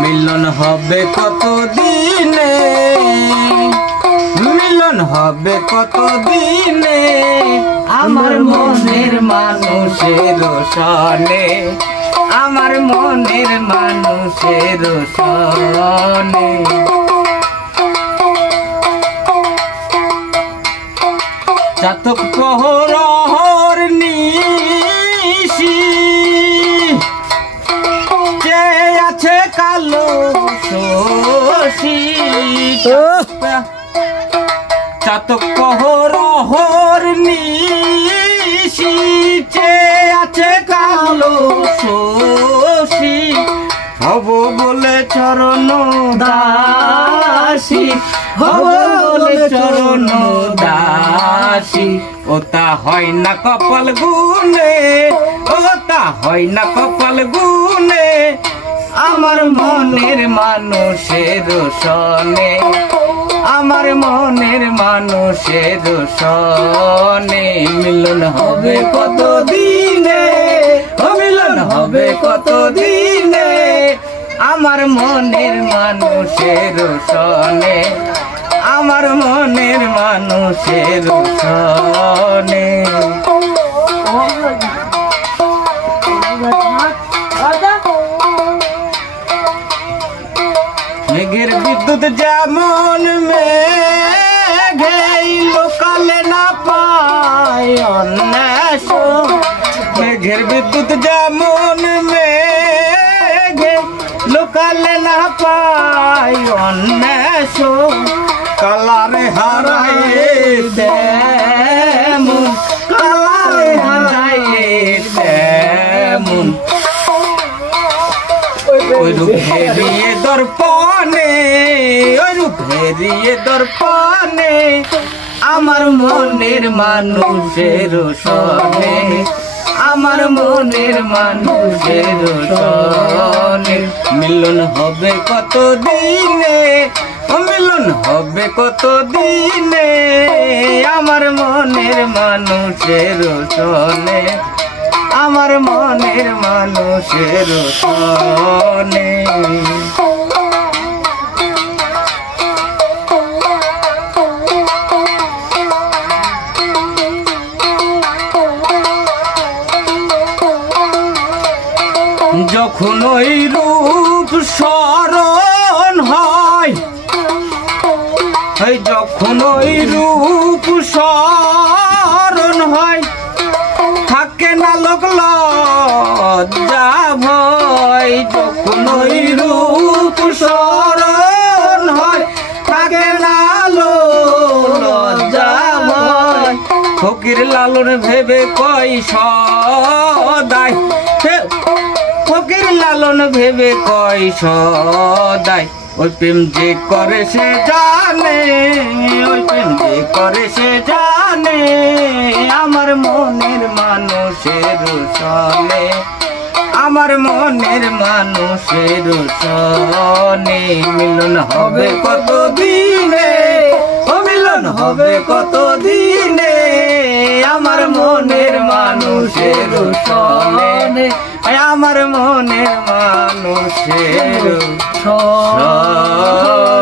মিলন হবে কত দিনে, মিলন হবে কত দিনে আমার মনের মানুষের সনে, আমার মনের মানুষের সনে। চাতক প্রহর নিশি যে আছে কালো শশী, চাতক প্রহর নিশি যে আছে কালো শশী, হব বলে চরণ দাসী, হব বলে চরণ দাসী। ওটা হয় না কপাল গুনে, ওটা হয় না কপাল গুনে আমার মনের মানুষের সনে, আমার মনের মানুষের সনে। মিলন হবে কত দিনে, ও মিলন হবে কত দিনে আমার মনের মানুষের সনে, আমার মনের মানুষের সনে। মেঘের বিদ্যুৎ যেমন মেঘে লোকালে না পায় অন্যাস, মেঘের বিদ্যুৎ যেমন মেঘে লোকালে না পায় অন্যাস, কালারে হারায় তেমন, কালারে হারায় তেমন। ওই রূপ হেরিয়ে দর্পণে, ওই রূপ হেরিয়ে দর্পণে আমার মনের মানুষের সনে, আমার মনের মানুষের সনে। মিলন হবে কত দিনে, ও মিলন হবে কত দিনে আমার মনের মানুষের সনে, আমার মনের মানুষের সনে। যখন ওই রূপ স্মরণ হয়, যখন ওই রূপ স্মরণ হয় থাকে না লোক লজ্জা ভয়, যখন ওই রূপ স্মরণ হয় থাকে না লোক লজ্জা ভয়। ফকির লালন ভেবে কয় সদাই, ফকির লালন ভেবে কয় সদাই, ওই প্রেম যে করে সে জানে, ওই প্রেম যে করে সে জানে আমার মনের মানুষের সনে, আমার মনের মানুষের সনে। মিলন হবে কত দিনে, ও মিলন হবে কত দিনে আমার মনের মানুষের সনে, আমার মনের মানুষের সনে।